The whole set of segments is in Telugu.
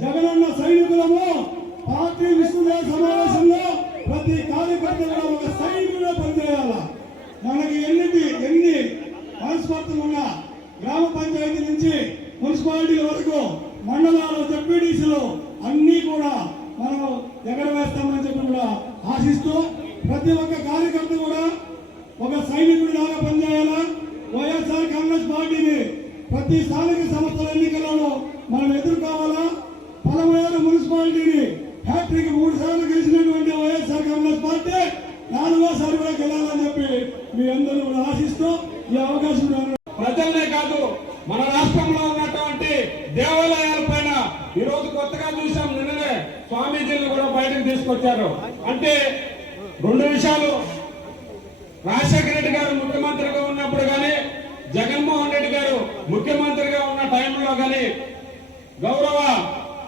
జగనన్న సైనికులము పార్టీ విస్తృత సమావేశంలో ప్రతి కార్యకర్త ఒక సైనికుడిగా పనిచేయాల. మనకి ఎన్ని మనస్పర్ధలు ఉన్నా గ్రామ పంచాయతీ నుంచి మున్సిపాలిటీ వరకు మండలాలు జడ్పీటీసీలు అన్ని కూడా మనం ఎగరవేస్తామని చెప్పి కూడా ఆశిస్తూ ప్రతి ఒక్క కార్యకర్త కూడా ఒక సైనికుడి లాగా పనిచేయాలా. వైఎస్ఆర్ కాంగ్రెస్ పార్టీని ప్రతి స్థానిక సంస్థల ఎన్నికలలో మనం ఎదుర్కోవాలా. పలమనేరు మున్సిపాలిటీని హ్యాట్రిక్ 3 సార్లు గెలిచినటువంటి వైఎస్ఆర్ కాంగ్రెస్ పార్టీ 4వసారి కూడా గెలాలని చెప్పి మీ అందరూ కూడా ఆశిస్తూ ఈ అవకాశం ప్రజలనే కాదు మన రాష్ట్రంలో ఉన్నటువంటి దేవాలయాల పైన ఈ రోజు కొత్తగా చూసాం. నిన్ననే స్వామీజీలను కూడా బయటకు తీసుకొచ్చారు. అంటే 2 విషయాలు, రాజశేఖర రెడ్డి గారు ముఖ్యమంత్రిగా ఉన్నప్పుడు కానీ జగన్మోహన్ రెడ్డి గారు ముఖ్యమంత్రిగా ఉన్న టైంలో కానీ గౌరవ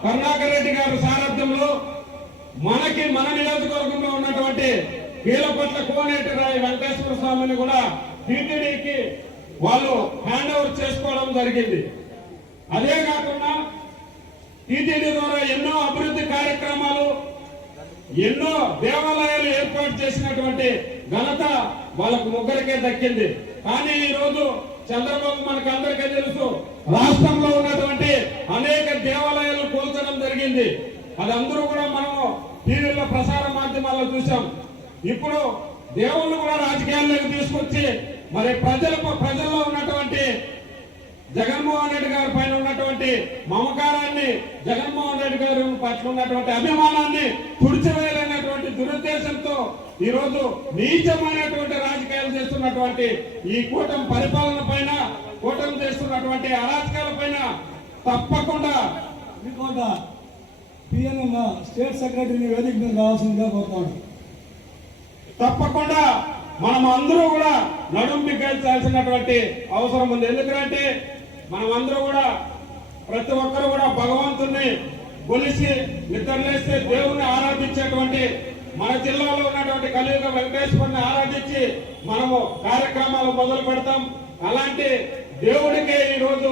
కరుణాకర్ రెడ్డి గారి సారథ్యంలో మన నియోజకవర్గంలో ఉన్నటువంటి కీలపట్ల కోనేటి రాయి వెంకటేశ్వర స్వామిని కూడా టీటీడీకి వాళ్ళు హ్యాండ్ ఓవర్ చేసుకోవడం జరిగింది. అదే కాకుండా టీటీడీ ద్వారా ఎన్నో అభివృద్ధి కార్యక్రమాలు, ఎన్నో దేవాలయాలు ఏర్పాటు చేసినటువంటి ఘనత వాళ్ళకు ముగ్గురికే దక్కింది. కానీ ఈ రోజు చంద్రబాబు మనకు అందరికీ తెలుసు, రాష్ట్రంలో ఉన్నటువంటి అనేక దేవాలయాలు కూల్చడం జరిగింది. అది అందరూ కూడా మనం టీవీలో ప్రసార మాధ్యమాల్లో చూసాం. ఇప్పుడు దేవుళ్ళు కూడా రాజకీయాల్లోకి తీసుకొచ్చి మరి ప్రజల్లో ఉన్నటువంటి జగన్మోహన్ రెడ్డి గారి పైన ఉన్నటువంటి మమకారాన్ని, జగన్మోహన్ రెడ్డి గారి పట్ల ఉన్నటువంటి అభిమానాన్ని తుడిచివేయలేనటువంటి దురుద్దేశంతో ఈ రోజు నీచమైనటువంటి రాజకీయాలు చేస్తున్నటువంటి ఈ కూటమి పరిపాలన పైన, కూటమి చేస్తున్నటువంటి అరాచకాల పైన తప్పకుండా పిఎన్ స్టేట్ సెక్రటరీని వేదిక మీద రావాల్సిందిగా కోరుతాను. తప్పకుండా మనం అందరూ కూడా నడుం బిగించాల్సినటువంటి అవసరం ఉంది. ఎందుకంటే మనం అందరూ కూడా ప్రతి ఒక్కరు కూడా భగవంతుని కొలిసి నిద్రలేస్తే దేవుణ్ణి ఆరాధించేటువంటి మన జిల్లాలో ఉన్నటువంటి కలియుగ వెంకటేశ్వరుని ఆరాధించి మనము కార్యక్రమాలు మొదలు పెడతాం. అలాంటి దేవుడికే ఈ రోజు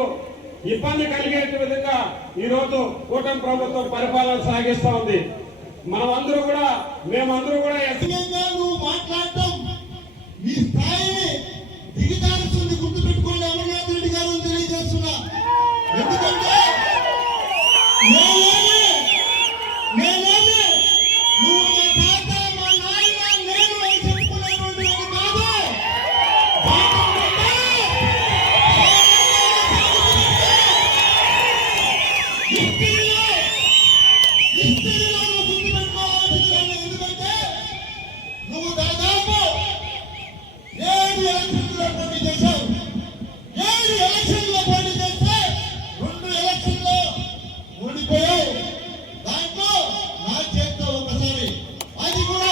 ఇబ్బంది కలిగే విధంగా ఈ రోజు కూటమి ప్రభుత్వం పరిపాలన సాగిస్తా ఉంది. మేమందరూ కూడా మాట్లాడటం మీ స్థాయిని దిగజారుతుంది. గుర్తుపెట్టుకోండి అమర్నాథ్ రెడ్డి గారు తెలియజేస్తున్నా. ఎందుకంటే నువ్వు మా తాత, మా నాయన, నేను అని చెప్పుకునేటువంటి కాదు. ఎందుకంటే నువ్వు దాదాపు 7 ఎలక్షన్లో పోటీ చేశావు. 7 ఎలక్షన్లో పోటీ చేస్తే 2 ఎలక్షన్లో ఓడిపోయావు. దాంట్లో నా చేతితో ఒకసారి అది కూడా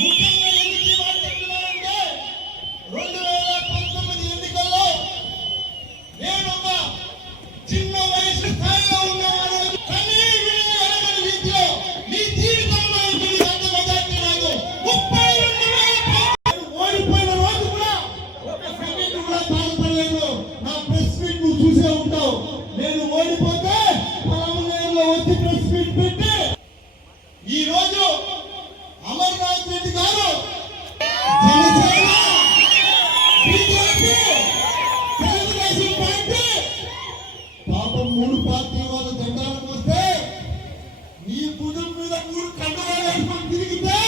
ముఖ్యంగా ఎందుకు మాట్లాడుతున్నానంటే 2019 ఎన్నికల్లో నేను ఒక చిన్న వయసు స్థాయిలో ఉన్నవాడు. కానీ రీతిలో నీ జీవితంలో ఎంత మెజార్టీ రాదు. 32,000 ఓడిపోయిన రోజు కూడా ఒక సెకండ్ కూడా బాధపడలేదు. నా ప్రెస్ మీట్ నువ్వు చూసే ఉంటావు. నేను ఓడిపోతే పలమనేరులో వచ్చి ప్రెస్ మీట్ పెట్టి ఈ రోజు అమర్నాథ్ రెడ్డి గారు జనసేన, బీజేపీ, తెలుగుదేశం పార్టీ పాపం 3 పార్టీల వాళ్ళ జెండాలకు వస్తే నీ భుజం మీద 3 కండవాలు వేసుకొని తిరిగితే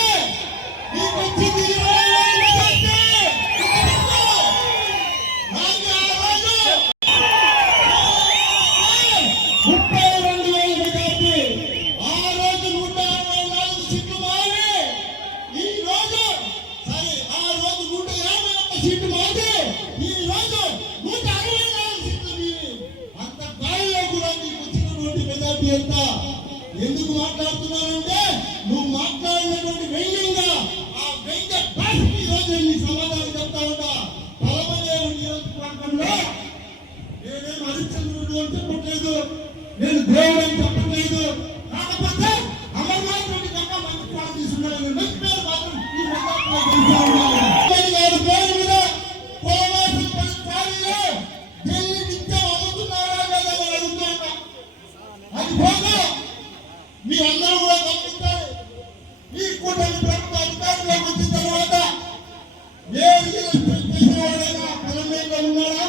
నీకు వచ్చింది 20,000 మెజార్టీ. నాకు ఆ రోజు 32,000 మెజార్టీ. ఆ రోజు 164 సీట్లు మారి ఈ రోజు సరే ఆ రోజు 151 సీట్లు మారి ఈ రోజు 164 సీట్లు నీవి. అంత గాలిలో కూడా నీకు వచ్చినటువంటి మెజార్టీ ఎంత? ఎందుకు మాట్లాడుతున్నానంటే నువ్వు మాట్లాడినటువంటి వ్యంగ్యంగా ఆ వ్యంగ్య భాషకి ఈ రోజు నీకు సమాధానం చెప్తా ఉంటా. పలమనేరు నియోజకవర్గంలో నేనేం హరిశ్చంద్రుడు అని చెప్పట్లేదు, నేను దేవుడు అని చెప్పట్లేదు. కాకపోతే అమర్నాథ్ రెడ్డి కన్నా మంచి పార్టీస్ ఉన్నాయి. నెక్స్ట్ పేరు మాత్రం ఈ మెజార్టీలో గెలిచా ఉన్నాను. పేరు మీద మర్చిపోగా మీరందరూ కూడా గమనిస్తారు. ఈ కూటమి ప్రభుత్వ అధికారంలోకి వచ్చిన తర్వాత ఏ చేసిన వాడైనా తెలంగాణలో ఉన్నారా?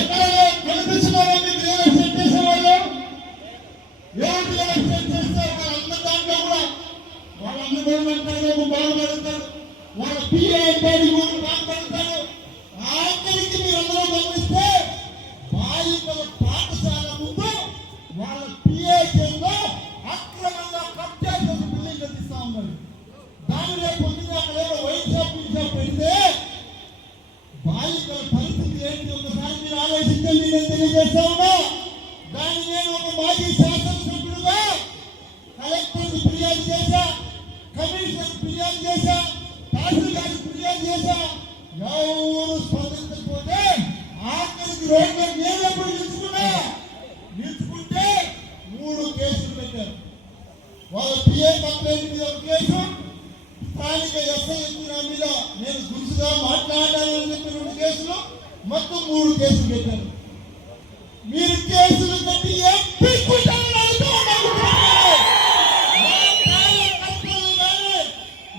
ఎక్కడ కనిపిస్తున్నారో మీకు రియల్ ఎస్టేట్ చేసేవాళ్ళు ఎవరు రియల్ ఎస్టేట్ చేస్తారు? వాళ్ళందరి దాంట్లో కూడా వాళ్ళందరూ కూడా బాగుపడతారు. వాళ్ళ పిఏ కూడా బాగుపడతారు. ఆఖరికి మీరందరూ గమనిస్తే బాలికల పాఠశాల ముందు వాళ్ళ పిఏ కింద అక్రమంగా కబ్జా చేసి బిల్డింగ్ కట్టిస్తా ఉన్నారు. దానిలో పొద్దున్న అక్కడ వైన్ షాప్ పెడితే బాలికల పరిస్థితి ఏంటి ఒకసారి మీరు ఆలోచించండి. నేను తెలియజేస్తా ఉన్నా. దాన్ని నేను ఒక మాజీ శాసనసభ్యుడుగా కలెక్టర్ ఫిర్యాదు చేశా, కమిషనర్ ఫిర్యాదు చేశా, తహసీల్దార్ ఫిర్యాదు చేశా. ఎవరు స్పందించకపోతే ఆఖరికి రోడ్లో నేను ఎప్పుడు నిలుచుకుంటే 3 కేసులు పెట్టారు. వాళ్ళ పిఏ కంప్లైంట్ మీద ఒక కేసు, స్థానిక ఎస్ఐ నా మీద నేను గురుసుగా మాట్లాడాలని చెప్పి 2 కేసులు, మొత్తం 3 కేసులు పెట్టారు. మీరు కేసులు కట్టి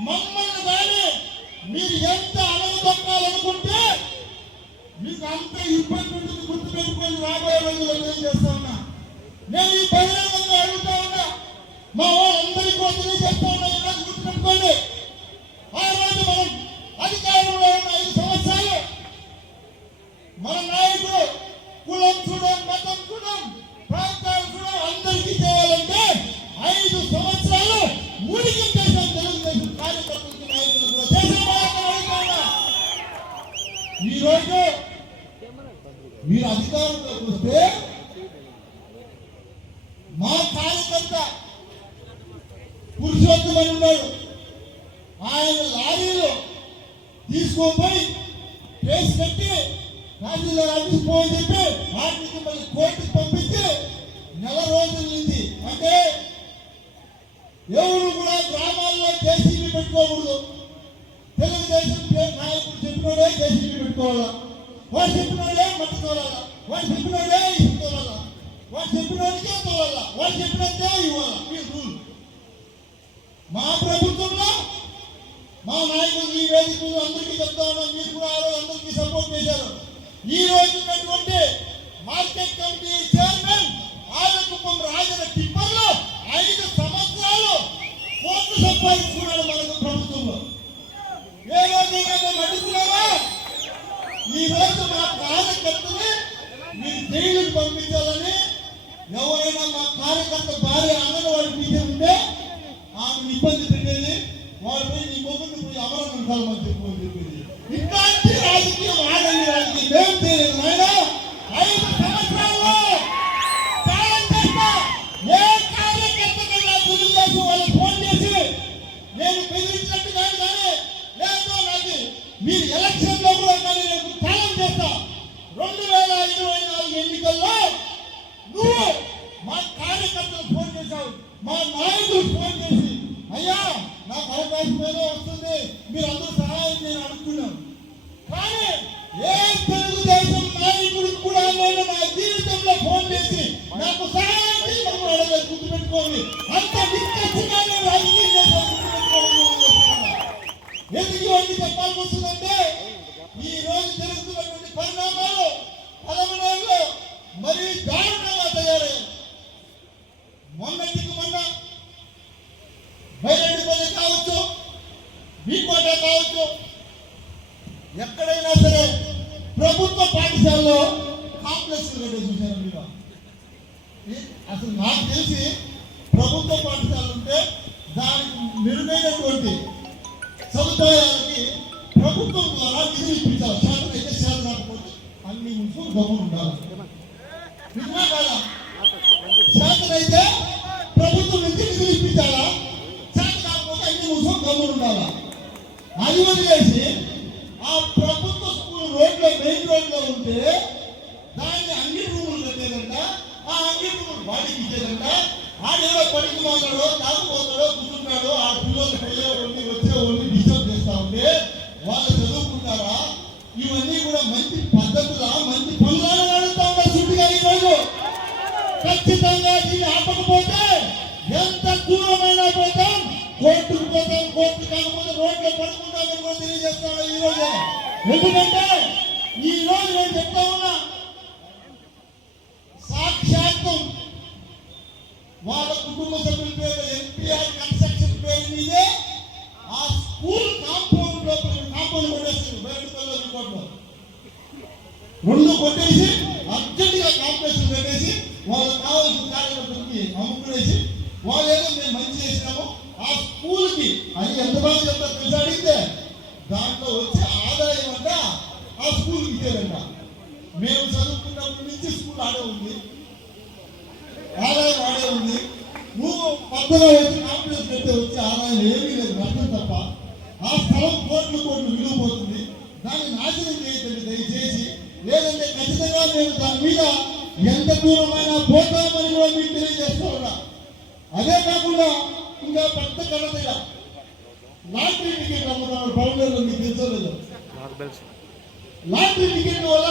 మమ్మల్ని కానీ మీరు ఎంత అలగదొక్కాలనుకుంటే మీకు అంత ఇబ్బంది ఉంటుంది. గుర్తుపెట్టుకొని రాబోయే రోజుల్లో ఏం చేస్తా ఉన్నా. నేను ఈ బహిరంగంగా అడుగుతా ఉన్నా. మా వాళ్ళందరికీ కూడా తెలియజేస్తా ఉన్నా. ఈరోజు గుర్తుపెట్టుకోండి. ఆ రోజు మనం అధికారంలో ఉన్న 5 సంవత్సరాలు మన నాయకుడు కులం చూడం, మతం చూడం, ప్రాంతాలు చూడం అందరికీ చేయాలంటే 5 సంవత్సరాలు ముడికి చేశాం. తెలుగుదేశం కార్యకర్తలకి నాయకులు కూడా చేసిన. ఈరోజు మీరు అధికారంలోకి వస్తే మా కార్యకర్త పురుషోత్తమని ఉన్నాడు. ఆయన లారీలో తీసుకోపోయి కేసు కట్టి తహసీల్దార్ ఆఫీస్ పోని చెప్పి వాటికి మళ్ళీ కోర్టుకి పంపించి నెల రోజుల నుంచి, అంటే ఎవరు కూడా గ్రామాల్లో జేసీబీ పెట్టుకోకూడదు. తెలుగుదేశం నాయకుడు చెప్పినోడే జేసీబీ పెట్టుకోవాలా, వాడు చెప్పినోడే మట్టి తోలాలా, వాడు చెప్పినోడే ఇసుక తోలాలా, వాడు చెప్పినోడికే తోలాలా, వాడు చెప్పినట్టే ఇవ్వాలా. ఈ రూల్ మా ప్రభుత్వంలో మా నాయకులు ఈ వేదిక అందరికీ చెప్తా ఉన్నాం. మీరు కూడా అందరికీ సపోర్ట్ చేశారు. ఈ రోజు ఉన్నటువంటి మార్కెట్ కమిటీ చైర్మన్ ఆలకుప్పం రాజన టిప్పర్లో 5 సంవత్సరాలు కోట్లు సంపాదించుకున్నాడు మనకు ప్రభుత్వంలో. ఏ రోజైనా మేము అడుగుతున్నామా? ఈ రోజు మా కార్యకర్తని మీరు జైలుకు పంపించాలని ఎవరైనా మా కార్యకర్త భార్య అంగన్వాడి టీచర్ ఉంటే ఆమె ఇబ్బంది పెట్టేది, వాడు పోయి నీ మొగ్గుని పోయి అమరం కాలమని చెప్పేది. ఇట్లాంటి రాజకీయం ఆడండి. రాజకీయం ఏం తెలియదు నాయన. 5 సంవత్సరాల్లో త్యాగం చేస్తా. ఏ కార్యకర్తకైనా తెలుగుదేశం వాళ్ళకి ఫోన్ చేసి నేను బెదిరించినట్టు కానీ లేదు నాకు మీరు ఎలక్షన్ లో కూడా కానీ నేను త్యాగం చేస్తా. 2024 ఎన్నికల్లో నువ్వు మా కార్యకర్తలు ఫోన్ చేశావు, మా నాయకులు ఫోన్ చేసి అయ్యా నాకు అవకాశం ఏదో వస్తుంది, మీరు అందరూ సహాయం నేను అనుకున్నాను. కానీ ఏ తెలుగుదేశం నాయకుడికి కూడా నేను నా జీవితంలో ఫోన్ చేసి నాకు సహాయం చేయడం అడగలేదు. గుర్తుపెట్టుకోండి. అంత నిశ్చయంగా నేను రాజకీయం చేశాను. ఎందుకు ఇవన్నీ చెప్పాల్సి వస్తుందంటే ఈ రోజు జరుగుతున్నటువంటి పరిణామాలు పదమూడేళ్ళు మరీ దారుణంగా తయారయ్యాయి. మొన్నటికి మొన్న బైరెడ్డిపల్లి కావచ్చు, బీకోట కావచ్చు, ఎక్కడైనా సరే ప్రభుత్వ పాఠశాలలో కాంప్లెక్స్ చూశారు మీరు. అసలు నాకు తెలిసి ప్రభుత్వ పాఠశాలలు ఉంటే దానికి మెరుగైనటువంటి సదుపాయాలకి ప్రభుత్వం ద్వారా నిధులు ఇప్పించాలి. శాతం అయితే శాతం కాకపోతే అన్ని మున్సిపల్ గమనం ఉండాలి. నిజమే కాదా? శాతం అయితే ప్రభుత్వం నుంచి నిధులు ఇప్పించాలా, శాతం కాకపోతే అన్ని మున్సిపల్ గమనం ఉండాలా. అది వదిలేసి ఆ ప్రభుత్వ స్కూల్ రోడ్లో మెయిన్ రోడ్లో ఉంటే దాన్ని అంగి రూములు కట్టేదంట, ఆ అంగి రూములు వాడికి ఇచ్చేదంట. ఆడేదో పనికి మాట్లాడో తాగుపోతాడో కూర్చుంటాడో ఆ పిల్లలు పోయేవాడిని వచ్చేవాడిని డిస్టర్బ్ చేస్తా ఉంటే వాళ్ళు చదువుకుంటారా? ఇవన్నీ కూడా మంచి పద్ధతులా, మంచి పనులని అడుగుతా ఉన్నారు. సుట్టిగా ఈరోజు ఖచ్చితంగా దీన్ని ఆపకపోతే ఎంత దూరమైనా పోతాం, కోర్టుకు పోతాం, కోర్టు కాకపోతే రోడ్లో పడుకుంటామని కూడా తెలియజేస్తాను ఈ రోజు. ఎందుకంటే ఈ రోజు నేను చెప్తా ఉన్నా, సాక్షాత్తు వాళ్ళ కుటుంబ సభ్యుల పేరు ఎన్టీఆర్ కన్స్ట్రక్షన్ పేరు మీదే ఆ స్కూల్ కాంపౌండ్ కొట్టేసి బయటలో రిపోర్ట్లో 2 కొట్టేసి అర్జెంట్ గా కాంప్లెక్స్ పెట్టేసి వాళ్ళకి కావాల్సిన కార్యకర్తలకి అమ్ముకునేసి వాళ్ళు ఏదో మేము మంచి చేసినాము ఆ స్కూల్ కి అది ఎంత బాగా చెప్తారు తెలిసి అడిగితే దాంట్లో వచ్చే ఆదాయం అంట ఆ స్కూల్ కి ఇచ్చేదంట. మేము చదువుకున్నప్పటి నుంచి స్కూల్ ఆడే ఉంది, ఆదాయం ఆడే ఉంది. నువ్వు కొత్తగా వచ్చి కాంప్లెక్స్ పెడితే వచ్చే ఆదాయం ఏమీ లేదు, నష్టం తప్ప. ఆ స్థలం కోట్లు విలువ పోతుంది. దాన్ని నాశనం చేయకండి దయచేసి, లేదంటే ఖచ్చితంగా మేము దాని మీద ఎంత దూరమైనా పోతామని కూడా మీకు తెలియజేస్తా ఉన్నా. అదే కాకుండా ఇంకా పెద్ద కడతగా లాటరీ టికెట్ అమ్ముతున్నారు పౌరులు, మీకు తెలుసలేదు. లాటరీ టికెట్ వల్ల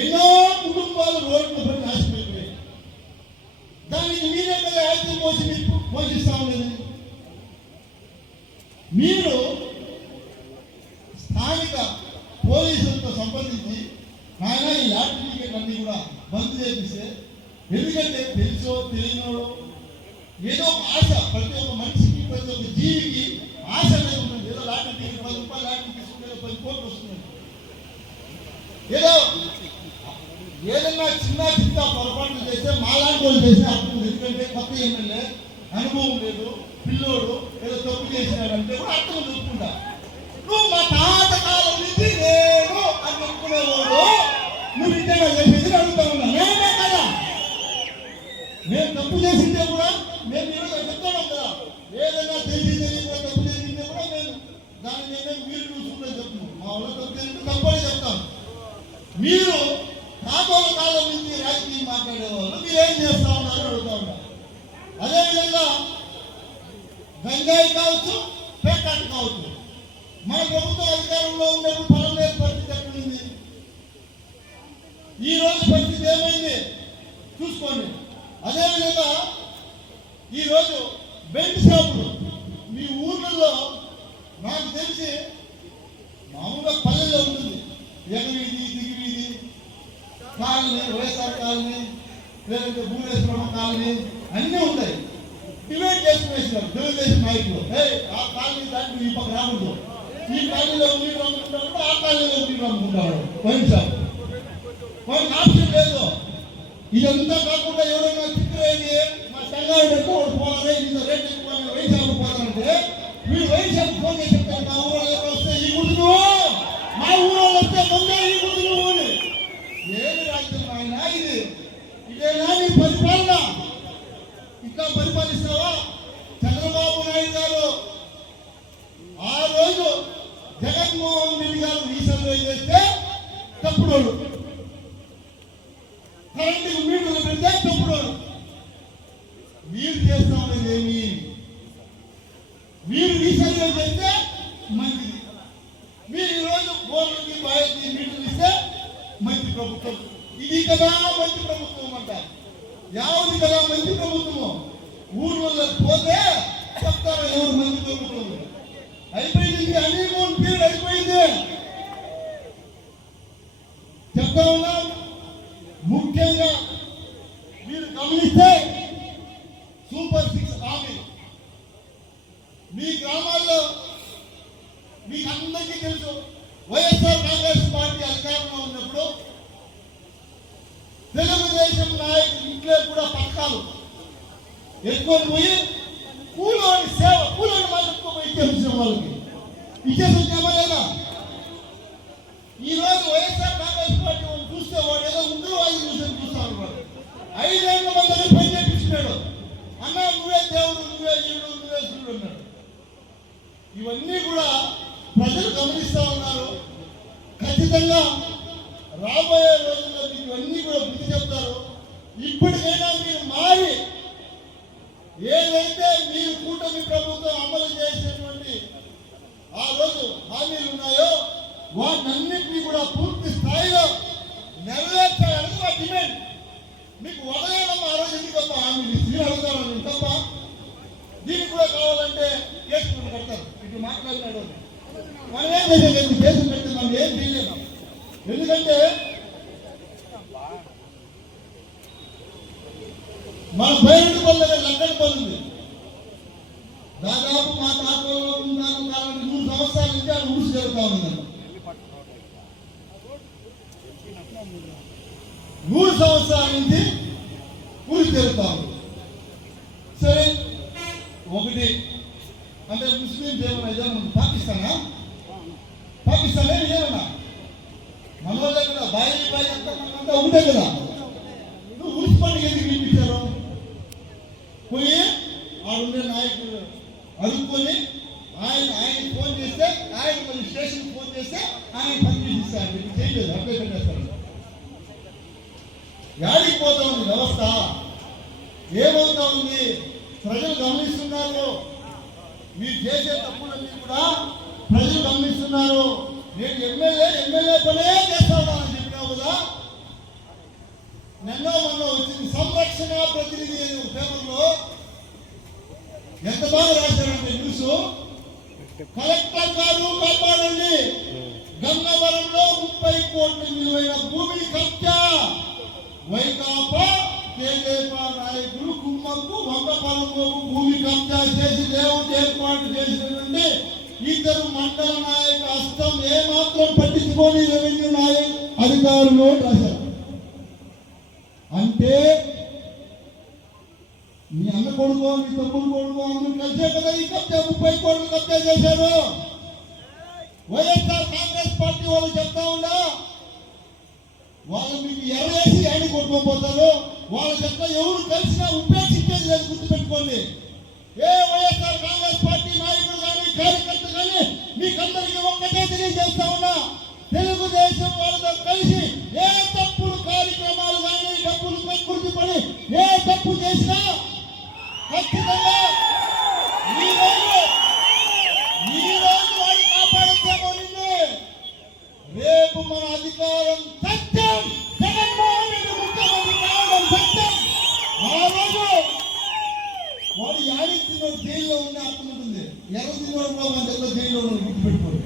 ఎన్నో కుటుంబాలు రోడ్లు పడి నాశనమైపోయాయి. దానికి మీరే కదా యాక్షన్ పోషిస్తా ఉండేది. మీరు స్థానిక పోలీసులతో సంబంధించి ఆయన ఈ లాటరీ టికెట్ అన్ని కూడా బంద్ చేపిస్తే, ఎందుకంటే తెలుసో తెలియనోడో ఏదో ఆశ ప్రతి ఒక్క మనిషికి, ప్రతి ఒక్క జీవికి ఆశ అనేది ఉంటుంది. ఏదో లాటరీ టికెట్ 10 రూపాయలు లాటరీ తీసుకుంటే 10 కోట్లు వస్తుంది. ఏదో ఏదన్నా చిన్న పొరపాట్లు చేస్తే మాలాంటి వాళ్ళు చేస్తే అర్థం. ఎందుకంటే కొత్త ఎమ్మెల్యే అనుభవం లేదు, పిల్లోడు ఏదో తప్పు చేసినాడంటే కూడా అర్థం చూసుకుంటా. నువ్వు మా తాత కాలం నుంచి నేను అని చెప్పుకునేవాడు, నువ్వు నిజంగా చేసేది అడుగుతా ఉన్నా. నేనే కదా, మేము తప్పు చేసిందే కూడా మేము ఈరోజు చెప్తాం కదా. ఏదైనా తెలియకుండా తప్పు చేసిందే కూడా మేము దాన్ని నేనే మీరు చూసుకుంటే చెప్తున్నాం. మా వాళ్ళు తప్పు చేసింటే తప్పని చెప్తాం. మీరు రాబోల కాలం నుంచి రాజకీయం మాట్లాడేవాళ్ళు మీరేం చేస్తా ఉన్నారు అడుగుతా ఉన్నారు. అదేవిధంగా గంజాయి కావచ్చు, పేకాట కావచ్చు, మన ప్రభుత్వం అధికారంలో ఉన్నప్పుడు పరమేశ్వర పరిస్థితి ఎక్కడుంది, ఈ రోజు పరిస్థితి ఏమైంది చూసుకోండి. అదేవిధంగా ఈరోజు బెల్ట్ షాపులు మీ ఊర్లలో నాకు తెలిసి మామూలుగా పల్లెల్లో ఉంటుంది. ఎగవీధి, దిగివీధి కాలనీ, వైఎస్ఆర్ కాలనీ, లేదంటే భూమేశ్వరం కాలనీ అన్నీ ఉంటాయి. డివైడ్ చేసుకునేసినారు తెలుగుదేశం నాయకులు. ఆ కాలనీ దాటి ఈ పక్క రాకూడదు, ఈ కాలనీలో నీళ్ళు అమ్ముకుంటాడు, ఆ కాలనీలో నీళ్ళు అమ్ముకుంటాడు. వైఎస్ఆర్ వాళ్ళకి ఆప్షన్ లేదు. ఇదంతా కాకుండా ఎవరైనా చిత్రేది మా సంఘాలు పెట్టి వాడు పోవాలి, ఇంత రేట్ ఎక్కువ వైఎస్ఆర్ పోతానంటే వీడు వైఎస్ఆర్ ఫోన్ చేసి చెప్తారు, మా ఊళ్ళో వస్తే ఈ గుర్తులు, మా ఊళ్ళో వస్తే ముందే ఈ గుర్తులు అని. ఏది రాజ్యం ఆయన ఇది? ఇదేనా నీ పరిపాలన? ఇట్లా పరిపాలిస్తావా? చంద్రబాబు నాయుడు గారు ఆ రోజు జగన్మోహన్ రెడ్డి గారు రీసర్వే చేస్తే తప్పుడోడు, కరెంటుకు మీటర్లు పెడితే తప్పుడోడు. మీరు చేస్తా ఉన్నది ఏమి? మీరు రీసర్వే చేస్తే మంచిది. మీరు ఈరోజు బోర్లకి బాయికి మీటర్లు ఇస్తే మంచి ప్రభుత్వం. ఇది కదా మంచి ప్రభుత్వం అంట. యావది కదా మంచి ప్రభుత్వము. ఊర్లలోకి పోతే చెప్తారు ఎవరు మంచి ప్రభుత్వం. అయిపోయింది, హనీమూన్ పీరియడ్ అయిపోయింది. చెప్తా ఉన్నాం. ముఖ్యంగా మీరు గమనిస్తే సూపర్ 6 హామీ మీ గ్రామాల్లో మీకు అందరికీ తెలుసు. వైఎస్ఆర్ కాంగ్రెస్ పార్టీ అధికారంలో ఉన్నప్పుడు తెలుగుదేశం నాయకులు ఇంట్లో కూడా పథకాలు ఎక్కువ పోయి కూలోని సేవ, కూలోని మాత్రం ఇచ్చేసిన వాళ్ళకి ఇచ్చేసామా లేదా? ఈ రోజు వైఎస్ఆర్ కాంగ్రెస్ పార్టీ వాళ్ళు చూస్తే వాడు ఏదో ముందు వాళ్ళు చూస్తారు. వాడు 5 ఏళ్ళ మంది పని చేపించినాడు. అన్నా నువ్వే దేవుడు, నువ్వే ఈడు, నువ్వే సూర్యుడు అన్నాడు. ఇవన్నీ కూడా ప్రజలు గమనిస్తా ఉన్నారు. ఖచ్చితంగా రాబోయే రోజుల్లో మీకు ఇవన్నీ కూడా బుద్ధి చెప్తారు. ఇప్పటికైనా మీరు మారి ఏదైతే మీరు కూటమి ప్రభుత్వం అమలు చేసినటువంటి ఆ రోజు హామీలు ఉన్నాయో వాటన్నింటినీ కూడా పూర్తి స్థాయిలో నెరవేర్చాలని మా డిమాండ్. ఇప్పుడు మాట్లాడినాడు. మనం ఏం చేసేది? దేశం పెట్టి మనం ఏం చేయలేము. ఎందుకంటే మన బయట పనుల లెక్కల పనుంది. దాదాపు మా తాతలో ఉన్నాను కాబట్టి 3 సంవత్సరాల నుంచి అది ఊసి జరుగుతా ఉందండి. 3 సంవత్సరాల నుంచి ఊసి జరుగుతా ఉంది. సరే, ఒకటి అంటే ముస్లింస్ ఏమన్నా పాకిస్తానా ఏమన్నా మన వాళ్ళే కదా, బాయి అంతా ఒకటే కదా. నువ్వు ఊసి పండుగ ఎందుకు పిలిపించారు? పోయి ఆడుండే నాయకులు అడుక్కొని ఆయన ఫోన్ చేస్తే, ఆయన మళ్ళీ స్టేషన్ ఫోన్ చేస్తే ఆయన పని చేసిస్తారు. మీకు చేయలేదు, అప్లై పెట్టేస్తారు. యాడికి పోతా ఉంది వ్యవస్థ? ఏమవుతా ఉంది? ప్రజలు గమనిస్తున్నారు. మీరు చేసే తప్పులన్నీ కూడా ప్రజలు గమనిస్తున్నారు. నేను ఎమ్మెల్యే పనే చేస్తాను అని చెప్పినావు కదా. మొన్న వచ్చింది సంరక్షణ ప్రతినిధి పేపర్లో ఎంత బాగా రాశారంటే న్యూస్. కలెక్టర్ గారు కాపాడండి, గంగవరంలో 30 కోట్ల విలువైన భూమిని కబ్జా. వైకాపా తెదేపా నాయకులు కుమ్మకు వంగపరంలో భూమి కబ్జా చేసి లేఅవుట్ ఏర్పాటు చేసినటువంటి 2 మండల నాయకుల హస్తం ఏమాత్రం పట్టించుకొని రెవెన్యూ అధికారులు రాశారు. అంటే మీ అన్న కొడుకో మీ తమ్ముడు కొడుకో అందరూ కలిసే కదా ఈ కబ్జా 30 కోట్లు కబ్జా చేశారు. వైఎస్ఆర్ కాంగ్రెస్ పార్టీ వాళ్ళు చెప్తా ఉండా వాళ్ళు మీకు ఎర్రేసి ఆయన కొట్టుకోపోతారు. వాళ్ళ చెత్త ఎవరు కలిసినా ఉపేక్షించేది లేదు, గుర్తుపెట్టుకోండి. ఏ వైఎస్ఆర్ కాంగ్రెస్ పార్టీ నాయకులు కానీ కార్యకర్త కానీ మీకందరికీ ఒక్కటే తెలియజేస్తా ఉన్నా, తెలుగుదేశం వాళ్ళతో కలిసి ఏ తప్పుడు కార్యక్రమాలు కానీ డబ్బులు కక్కుర్తి పడి ఏ తప్పు చేసినా ఖచ్చితంగా ఈ రోజు వాడు కాపాడుతామని. రేపు మన అధికారం సత్యం, జగన్మోహన్ రెడ్డి ముఖ్యమంత్రి కావడం సత్యం. ఆ రోజు వాడు యాడికి తిన్నోడు జైల్లో ఉండే అర్థమవుతుంది. ఎర్ర తిన్నోడు కూడా మన దగ్గర జైల్లో గుర్తుపెట్టుకోండి.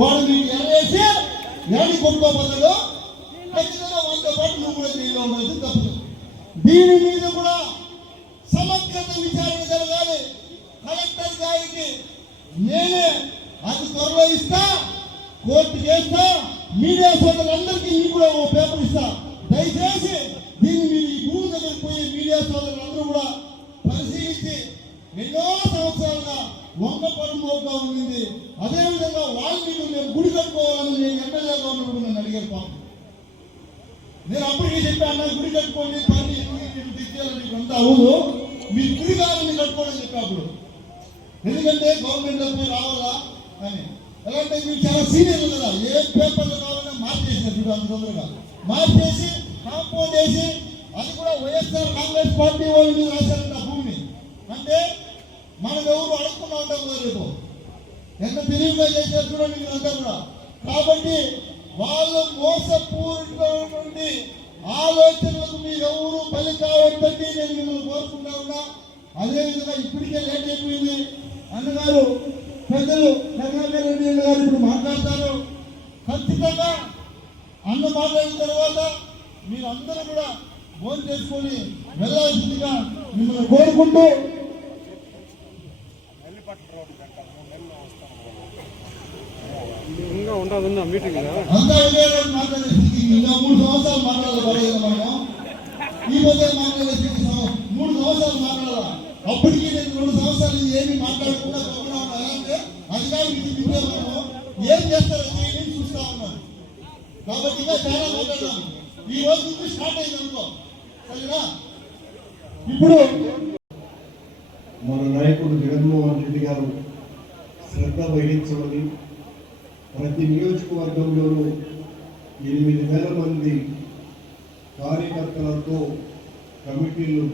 వాడు మీకు ఎర్రేసి యాడి కొట్టుకోపోతాడు, ఖచ్చితంగా వాళ్ళతో పాటు నువ్వు కూడా జైల్లో ఉండదు తప్పదు. దీని మీద కూడా సమగ్రత విచారణ జరగాలి. కలెక్టర్ గారికి నేనే అది త్వరలో ఇస్తా, కోర్టు చేస్తా, మీడియా సోదరులందరికీ నీ కూడా ఓ పేపర్ ఇస్తా. దయచేసి దీన్ని మీరు ఈ భూమి దగ్గరికి పోయి మీడియా సోదరులందరూ కూడా పరిశీలించి ఎన్నో సంవత్సరాలుగా వంక పడుకోగా ఉంది. అదేవిధంగా వాళ్ళు మీకు మేము గుడి కట్టుకోవాలని నేను ఎమ్మెల్యేగా ఉన్నప్పుడు నన్ను అడిగారు. పాపం నేను అప్పటికే చెప్పాను, గుడి కట్టుకోండి పని తెచ్చేయాలని మీకు అంతా అవును, మీరు గుడి కావాలని కట్టుకోవాలని చెప్పినప్పుడు. ఎందుకంటే గవర్నమెంట్ పోయి రావాలా అని. ఎలా అంటే మీరు చాలా సీనియర్లు కదా, ఏ పేపర్లు కావాలన్నా మార్చేసినప్పుడు అంత తొందరగా మార్చేసి కాంపౌండ్ వేసి అది కూడా వైఎస్ఆర్ కాంగ్రెస్ పార్టీ వాళ్ళు మీరు రాశారంట భూమిని. అంటే మనం ఎవరు అడుక్కున్నా ఉంటాం కదా రేపు. ఎంత తెలివిగా చేశారు చూడండి మీరంతా కూడా. కాబట్టి వాళ్ళు మోసపూరితమైనటువంటి ఆలోచనలకు మీరెవరూ బలి కావద్దండి నేను మిమ్మల్ని కోరుకుంటా ఉన్నా. అదేవిధంగా ఇప్పటికే లేట్ అయిపోయింది. అన్నగారు పెద్దలు కరుణాకర్ రెడ్డి గారు ఇప్పుడు మాట్లాడతారు. ఖచ్చితంగా అన్న మాట్లాడిన తర్వాత మీరందరూ కూడా ఫోన్ చేసుకొని వెళ్ళాల్సిందిగా మిమ్మల్ని కోరుకుంటూ ఇంకా ఉండదు మీటింగ్ అంతా ఒకే రోజు మాట్లాడే స్థితి. ఇంకా 3 సంవత్సరాలు మాట్లాడలేదు మనం. ఈ రోజే మాట్లాడే స్థితి 3 సంవత్సరాలు మాట్లాడాలా. అప్పటికి నేను 2 సంవత్సరాలు ఏమి మాట్లాడకుండా అంటే అధికారులు మనము ఏం చేస్తారో చేయని చూస్తా ఉన్నాను. కాబట్టి ఇంకా చాలా మాట్లాడాలి. ఈ రోజు నుంచి స్టార్ట్ అయింది అనుకో, సరేనా? ఇప్పుడు మన నాయకుడు జగన్మోహన్ రెడ్డి గారు శ్రద్ధ వహించమని ప్రతి నియోజకవర్గంలోనూ 8,000 మంది కార్యకర్తలతో కమిటీలు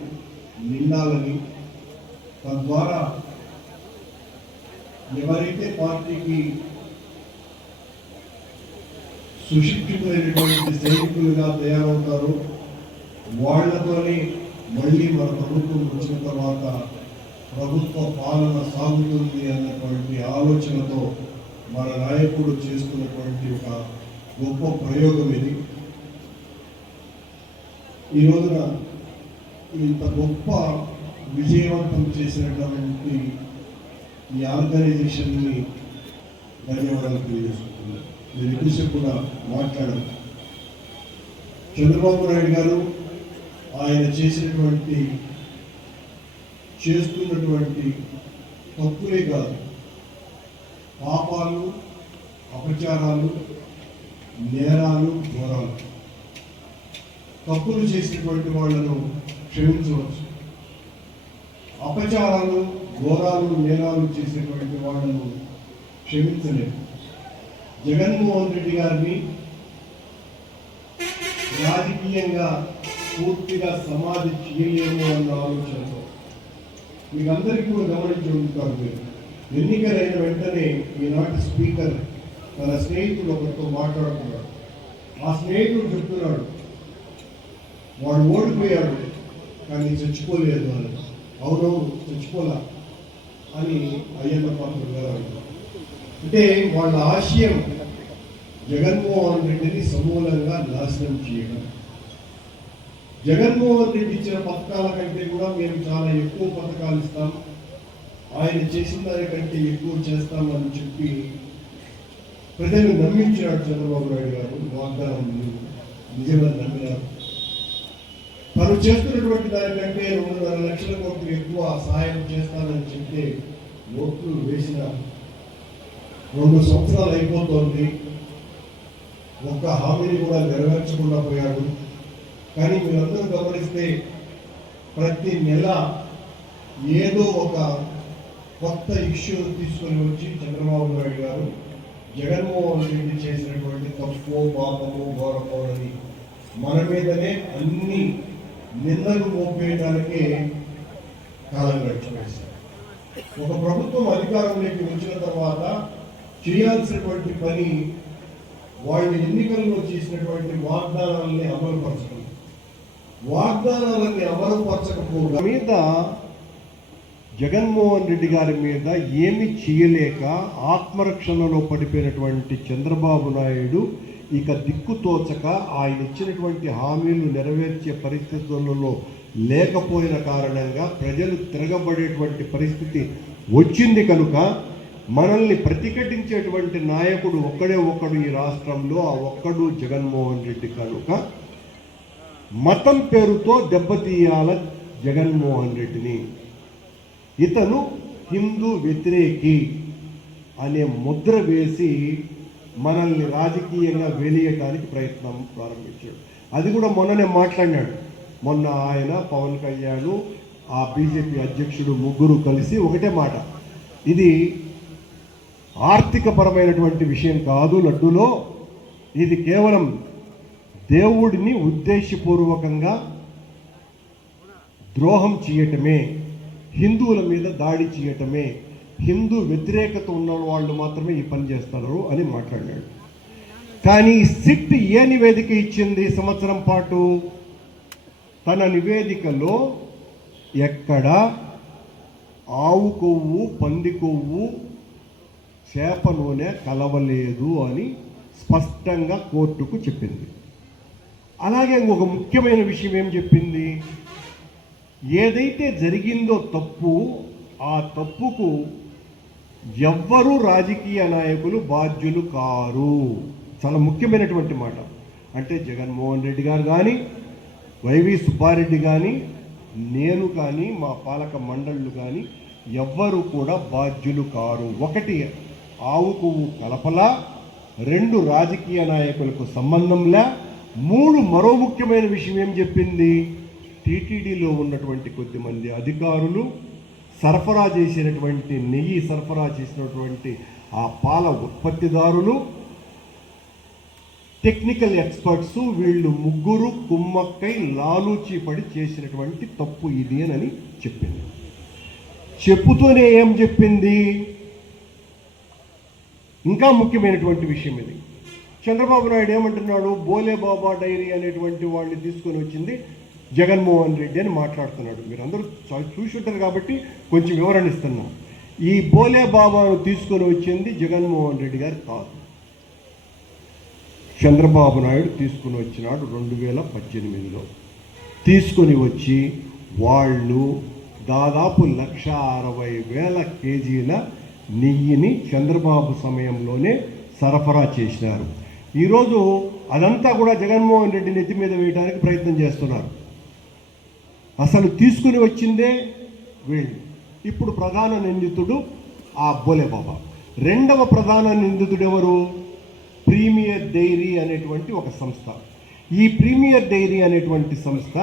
నిండాలని, తద్వారా ఎవరైతే పార్టీకి సుశిక్షితులైనటువంటి సైనికులుగా తయారవుతారో వాళ్లతోనే మళ్ళీ మన ప్రభుత్వం వచ్చిన తర్వాత ప్రభుత్వ పాలన సాగుతుంది అన్నటువంటి ఆలోచనతో మన నాయకుడు చేస్తున్నటువంటి ఒక గొప్ప ప్రయోగం ఇది. ఈ రోజున ఇంత గొప్ప విజయవంతం చేసినటువంటి ఈ ఆర్గనైజేషన్ని ధన్యవాదాలు తెలియజేసుకుంటున్నాను. నేను ఎక్కువసేపు కూడా మాట్లాడాను. చంద్రబాబు నాయుడు గారు ఆయన చేస్తున్నటువంటి తప్పులే కాదు, పాపాలు, అపచారాలు, నేరాలు, ఘోరాలు. తప్పులు చేసినటువంటి వాళ్ళను క్షమించవచ్చు, అపచారాలు, ఘోరాలు, నేరాలు చేసేటువంటి వాళ్ళను క్షమించలేదు. జగన్మోహన్ రెడ్డి గారిని రాజకీయంగా పూర్తిగా సమాధి చేయలేము అన్న ఆలోచనతో మీకందరికీ కూడా గమనించి ఉంటారు. మీరు ఎన్నికలైన వెంటనే ఈనాటి స్పీకర్ తన స్నేహితుడు ఒకరితో మాట్లాడుతున్నాడు. ఆ స్నేహితుడు చెప్తున్నాడు, వాడు ఓడిపోయాడు కానీ చచ్చిపోలేదు అని. అవునవును, చచ్చిపోలా అని అయ్యన్న పాత్రుడు గారు అంటారు. అంటే వాళ్ళ ఆశయం జగన్మోహన్ రెడ్డిని సమూలంగా నాశనం చేయడం. జగన్మోహన్ రెడ్డి ఇచ్చిన పథకాల కంటే కూడా మేము చాలా ఎక్కువ పథకాలు ఇస్తాం, ఆయన చేసిన దానికంటే ఎక్కువ చేస్తామని చెప్పి ప్రజలు నమ్మించాడు చంద్రబాబు నాయుడు గారు. వాగ్దానం నిజమని నమ్మినారు. తను చేస్తున్నటువంటి దానికంటే 2.5 లక్షల కోట్లు ఎక్కువ సాయం చేస్తానని చెప్తే ఓట్లు వేసిన 2 సంవత్సరాలు అయిపోతుంది. ఒక్క హామీని కూడా నెరవేర్చకుండా పోయాడు. కానీ మీరందరూ గమనిస్తే ప్రతి నెల ఏదో ఒక కొత్త ఇష్యూను తీసుకొని వచ్చి చంద్రబాబు నాయుడు గారు జగన్మోహన్ రెడ్డి చేసినటువంటి తప్పు, పాపము, ఘోరపోవని మన మీదనే అన్ని నిందలు మోపేయడానికే కాలం గడిచివేశారు. ఒక ప్రభుత్వం అధికారంలోకి వచ్చిన తర్వాత చేయాల్సినటువంటి పని వాళ్ళు ఎన్నికల్లో చేసినటువంటి వాగ్దానాలని అమలుపరచడం. వాగ్దానాలని అమలుపరచకపోగా మీద జగన్మోహన్ రెడ్డి గారి మీద ఏమి చేయలేక ఆత్మరక్షణలో పడిపోయినటువంటి చంద్రబాబు నాయుడు ఇక దిక్కుతోచక ఆయన ఇచ్చినటువంటి హామీలు నెరవేర్చే పరిస్థితులలో లేకపోయిన కారణంగా ప్రజలు తిరగబడేటువంటి పరిస్థితి వచ్చింది. కనుక మనల్ని ప్రతిఘటించేటువంటి నాయకుడు ఒక్కడు ఈ రాష్ట్రంలో, ఆ ఒక్కడు జగన్మోహన్ రెడ్డి. కనుక మతం పేరుతో దెబ్బతీయాల జగన్మోహన్ రెడ్డిని. ఇతను హిందూ వ్యతిరేకి అనే ముద్ర వేసి మనల్ని రాజకీయంగా వెలియటానికి ప్రయత్నం ప్రారంభించాడు. అది కూడా మొన్ననే మాట్లాడినాడు. మొన్న ఆయన, పవన్ కళ్యాణ్, ఆ బీజేపీ అధ్యక్షుడు ముగ్గురు కలిసి ఒకటే మాట, ఇది ఆర్థికపరమైనటువంటి విషయం కాదు లడ్డూలో, ఇది కేవలం దేవుడిని ఉద్దేశపూర్వకంగా ద్రోహం చేయటమే, హిందువుల మీద దాడి చేయటమే, హిందూ వ్యతిరేకత ఉన్న వాళ్ళు మాత్రమే ఈ పని చేస్తారు అని మాట్లాడాడు. కానీ సిట్ ఏ నివేదిక ఇచ్చింది సంవత్సరం పాటు? తన నివేదికలో ఎక్కడ ఆవు కొవ్వు, పంది కొవ్వు, చేప నూనె కలవలేదు అని స్పష్టంగా కోర్టుకు చెప్పింది. అలాగే ఒక ముఖ్యమైన విషయం ఏం చెప్పింది? ఏదైతే జరిగిందో తప్పు, ఆ తప్పుకు ఎవ్వరూ రాజకీయ నాయకులు బాధ్యులు కారు. చాలా ముఖ్యమైనటువంటి మాట. అంటే జగన్మోహన్ రెడ్డి గారు కానీ, వైవి సుబ్బారెడ్డి కానీ, నేను కానీ, మా పాలక మండళ్ళు కానీ ఎవ్వరూ కూడా బాధ్యులు కారు. 1 ఆవు కొవ్వు కలపలా, 2 రాజకీయ నాయకులకు సంబంధంలా, 3 మరో ముఖ్యమైన విషయం ఏం చెప్పింది? టీటీడీలో ఉన్నటువంటి కొద్దిమంది అధికారులు సరఫరా చేసినటువంటి నెయ్యి సరఫరా చేసినటువంటి ఆ పాల ఉత్పత్తిదారులు, టెక్నికల్ ఎక్స్పర్ట్స్, వీళ్ళు ముగ్గురు కుమ్మక్కై లాలూచి పడి చేసినటువంటి తప్పు ఇది అని చెప్పింది. చెప్పుతూనే ఏం చెప్పింది? ఇంకా ముఖ్యమైనటువంటి విషయం ఇది. చంద్రబాబు నాయుడు ఏమంటున్నాడు? బోలే బాబా డైరీ అనేటువంటి వాళ్ళని తీసుకొని వచ్చింది జగన్మోహన్ రెడ్డి అని మాట్లాడుతున్నాడు. మీరు అందరూ చూసి ఉంటారు కాబట్టి కొంచెం వివరణ ఇస్తున్నాం. ఈ బోలే బాబాను తీసుకొని వచ్చింది జగన్మోహన్ రెడ్డి గారు కాదు, చంద్రబాబు నాయుడు తీసుకుని వచ్చినాడు 2018లో. తీసుకొని వచ్చి వాళ్ళు దాదాపు 1,60,000 కేజీల నెయ్యిని చంద్రబాబు సమయంలోనే సరఫరా చేసినారు. ఈరోజు అదంతా కూడా జగన్మోహన్ రెడ్డి నెత్తి మీద వేయడానికి ప్రయత్నం చేస్తున్నారు. అసలు తీసుకుని వచ్చిందే వీళ్ళు. ఇప్పుడు ప్రధాన నిందితుడు ఆ బోలే బాబా. రెండవ ప్రధాన నిందితుడు ఎవరు? ప్రీమియర్ డైరీ అనేటువంటి ఒక సంస్థ. ఈ ప్రీమియర్ డైరీ అనేటువంటి సంస్థ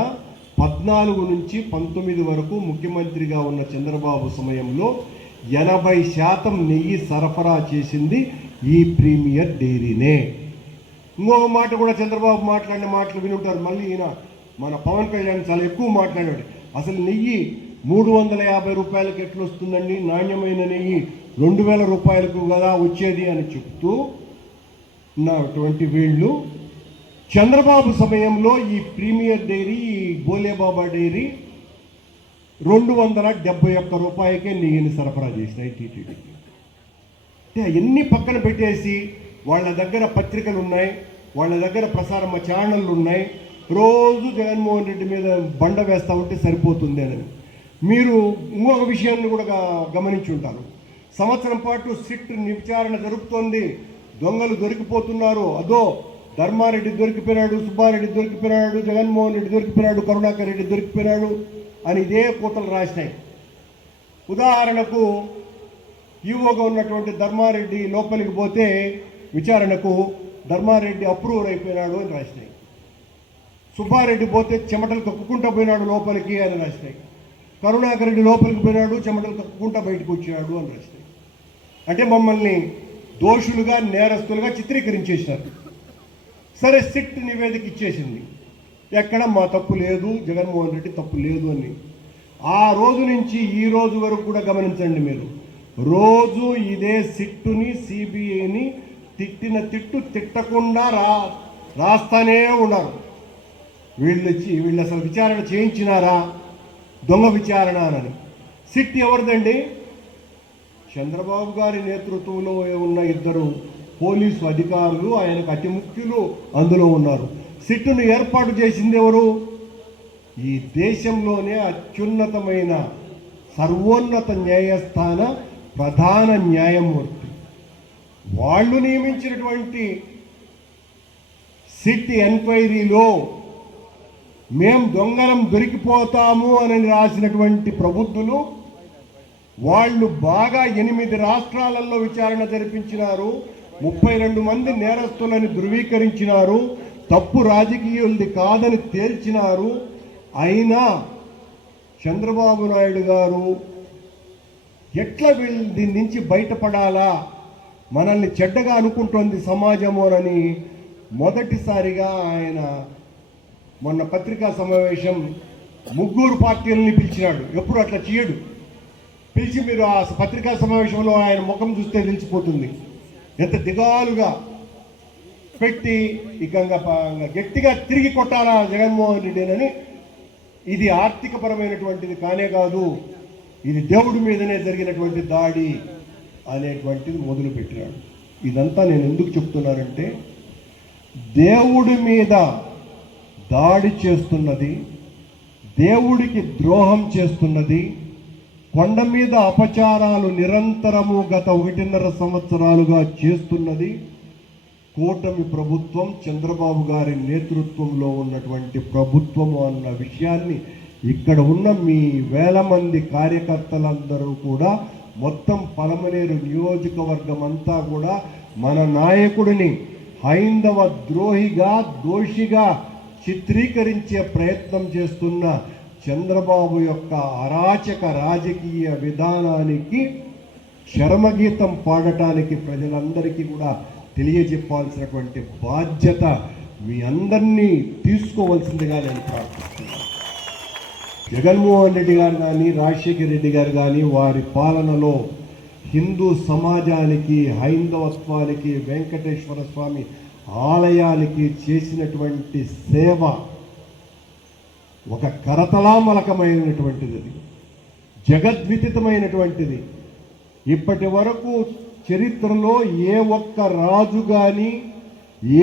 14 నుంచి 19 వరకు ముఖ్యమంత్రిగా ఉన్న చంద్రబాబు సమయంలో 80% నెయ్యి సరఫరా చేసింది ఈ ప్రీమియర్ డైరీనే. ఇంకొక మాట కూడా చంద్రబాబు మాట్లాడిన మాటలు వినుంటారు. మళ్ళీ ఈయన మన పవన్ కళ్యాణ్ చాలా ఎక్కువ మాట్లాడాడు. అసలు నెయ్యి 350 రూపాయలకి ఎట్లా వస్తుందండి, నాణ్యమైన నెయ్యి 2000 రూపాయలకు కదా వచ్చేది అని చెప్తూ ఉన్నటువంటి వీళ్ళు చంద్రబాబు సమయంలో ఈ ప్రీమియర్ డైరీ, ఈ బోలేబాబా డైరీ 271 రూపాయలకే నెయ్యిని సరఫరా చేసినాయి టీటీడీకి. అంటే అవన్నీ పక్కన పెట్టేసి వాళ్ళ దగ్గర పత్రికలు ఉన్నాయి, వాళ్ళ దగ్గర ప్రసారం ఛానళ్ళు ఉన్నాయి, రోజు జగన్మోహన్ రెడ్డి మీద బండ వేస్తూ ఉంటే సరిపోతుంది అని. మీరు ఇంకొక విషయాన్ని కూడా గమనించి ఉంటారు. సంవత్సరం పాటు సిట్ విచారణ జరుపుతోంది, దొంగలు దొరికిపోతున్నారు, అదో ధర్మారెడ్డి దొరికిపోయినాడు, సుబ్బారెడ్డి దొరికిపోయినాడు, జగన్మోహన్ రెడ్డి దొరికిపోయినాడు, కరుణాకర్ రెడ్డి దొరికిపోయినాడు అని ఇదే కూతలు రాసినాయి. ఉదాహరణకు ఈవోగా ఉన్నటువంటి ధర్మారెడ్డి లోపలికి పోతే విచారణకు ధర్మారెడ్డి అప్రూవర్ అయిపోయినాడు అని రాసినాయి. సుబ్బారెడ్డి పోతే చెమటలు కక్కుకుంటా పోయినాడు లోపలికి అని రాసినాయి. కరుణాకర్ రెడ్డి లోపలికి పోయినాడు, చెమటలు కక్కుకుంటా బయటకు వచ్చాడు అని రాసినాయి. అంటే మమ్మల్ని దోషులుగా, నేరస్తులుగా చిత్రీకరించేసినారు. సరే, సిట్ నివేదిక ఇచ్చేసింది, ఎక్కడ మా తప్పు లేదు, జగన్మోహన్ రెడ్డి తప్పు లేదు అని. ఆ రోజు నుంచి ఈ రోజు వరకు కూడా గమనించండి మీరు, రోజు ఇదే సిట్టుని, సిబిఐని తిట్టిన తిట్టు తిట్టకుండా రాస్తానే ఉన్నారు. వీళ్ళు అసలు విచారణ చేయించినారా? దొంగ విచారణ అని. సిట్ ఎవరిదండి? చంద్రబాబు గారి నేతృత్వంలో ఉన్న 2 పోలీసు అధికారులు, ఆయనకు అతి ముఖ్యులు అందులో ఉన్నారు. సిట్టును ఏర్పాటు చేసింది ఎవరు? ఈ దేశంలోనే అత్యున్నతమైన సర్వోన్నత న్యాయస్థాన ప్రధాన న్యాయమూర్తి. వాళ్ళు నియమించినటువంటి సిట్ ఎంక్వైరీలో మేం దొంగలం దొరికిపోతాము అని రాసినటువంటి ప్రబుద్ధులు వాళ్ళు బాగా 8 రాష్ట్రాలలో విచారణ జరిపించినారు, 32 మంది నేరస్తులని ధృవీకరించినారు, తప్పు రాజకీయులది కాదని తేల్చినారు. అయినా చంద్రబాబు నాయుడు గారు ఎట్లా వీళ్ళు దీని నుంచి బయటపడాలా, మనల్ని చెడ్డగా అనుకుంటోంది సమాజమోనని మొదటిసారిగా ఆయన మొన్న పత్రికా సమావేశం 3 పార్టీలని పిలిచినాడు. ఎప్పుడు అట్లా చేయడు. పిలిచి మీరు ఆ పత్రికా సమావేశంలో ఆయన ముఖం చూస్తే తెలిసిపోతుంది ఎంత దిగాలుగా పెట్టి ఇక గట్టిగా తిరిగి కొట్టాలా జగన్మోహన్ రెడ్డిని. ఇది ఆర్థికపరమైనటువంటిది కానే కాదు, ఇది దేవుడి మీదనే జరిగినటువంటి దాడి అనేటువంటిది మొదలుపెట్టినాడు. ఇదంతా నేను ఎందుకు చెప్తున్నానంటే, దేవుడి మీద దాడి చేస్తున్నది, దేవుడికి ద్రోహం చేస్తున్నది, కొండ మీద అపచారాలు నిరంతరము గత 1.5 సంవత్సరాలుగా చేస్తున్నది కూటమి ప్రభుత్వం, చంద్రబాబు గారి నేతృత్వంలో ఉన్నటువంటి ప్రభుత్వము అన్న విషయాన్ని ఇక్కడ ఉన్న మీ వేల మంది కార్యకర్తలందరూ కూడా, మొత్తం పలమనేరు నియోజకవర్గం అంతా కూడా మన నాయకుడిని హైందవ ద్రోహిగా, దోషిగా చిత్రీకరించే ప్రయత్నం చేస్తున్న చంద్రబాబు యొక్క అరాచక రాజకీయ విధానానికి చరమగీతం పాడటానికి ప్రజలందరికీ కూడా తెలియజెప్పాల్సినటువంటి బాధ్యత మీ అందరినీ తీసుకోవాల్సిందిగా నేను ప్రార్థిస్తున్నాను. జగన్మోహన్ రెడ్డి గారు కానీ, రాజశేఖర రెడ్డి గారు కానీ వారి పాలనలో హిందూ సమాజానికి, హైందవత్వానికి, వెంకటేశ్వర స్వామి ఆలయానికి చేసినటువంటి సేవ ఒక కరతలామలకమైనటువంటిది, అది జగద్విదితమైనటువంటిది. ఇప్పటి వరకు చరిత్రలో ఏ ఒక్క రాజు కానీ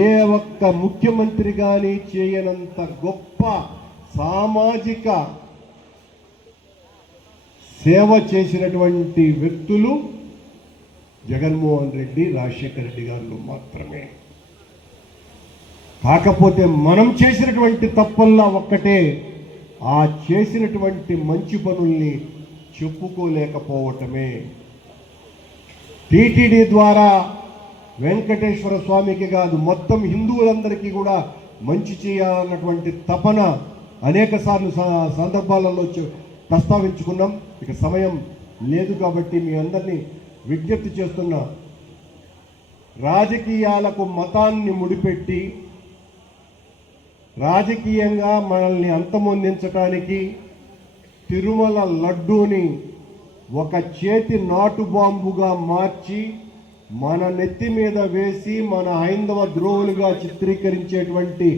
ఏ ఒక్క ముఖ్యమంత్రి కానీ చేయనంత గొప్ప సామాజిక సేవ చేసినటువంటి వ్యక్తులు జగన్మోహన్ రెడ్డి, రాజశేఖర రెడ్డి గారు మాత్రమే. కాకపోతే మనం చేసినటువంటి తప్పల్లా ఒక్కటే, ఆ చేసినటువంటి మంచి పనుల్ని చెప్పుకోలేకపోవటమే. టీటీడీ ద్వారా వెంకటేశ్వర స్వామికి కాదు, మొత్తం హిందువులందరికీ కూడా మంచి చేయాలన్నటువంటి తపన అనేక సార్లు సందర్భాలలో ప్రస్తావించుకున్నాం. ఇక సమయం లేదు కాబట్టి మీ అందరినీ విజ్ఞప్తి చేస్తున్నా, రాజకీయాలకు మతాన్ని ముడిపెట్టి రాజకీయంగా మనల్ని అంతమొందించడానికి తిరుమల లడ్డూని ఒక చేతి నాటు బాంబుగా మార్చి మన నెత్తి మీద వేసి మన హైందవ ద్రోహులుగా చిత్రీకరించేటువంటి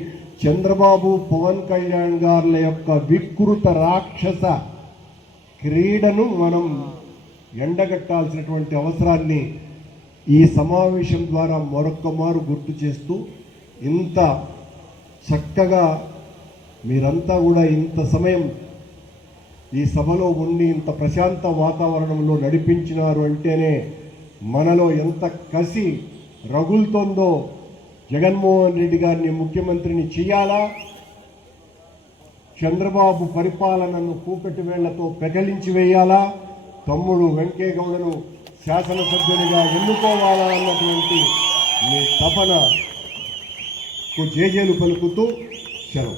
చంద్రబాబు, పవన్ కళ్యాణ్ గారుల యొక్క వికృత రాక్షస క్రీడను మనం ఎండగట్టాల్సినటువంటి అవసరాన్ని ఈ సమావేశం ద్వారా మరొక్కమారు గుర్తు చేస్తూ, ఇంత చక్కగా మీరంతా కూడా ఇంత సమయం ఈ సభలో ఉండి ఇంత ప్రశాంత వాతావరణంలో నడిపించినారు అంటేనే మనలో ఎంత కసి రగులుతోందో. జగన్మోహన్ రెడ్డి గారిని ముఖ్యమంత్రిని చేయాలా, చంద్రబాబు పరిపాలనను కూకటి వేళ్లతో పెకలించి వేయాలా, తమ్ముడు వెంకయ్య గౌడను శాసనసభ్యునిగా ఎన్నుకోవాలా అన్నటువంటి మీ తపనకు జేజేలు పలుకుతూ సెలవు.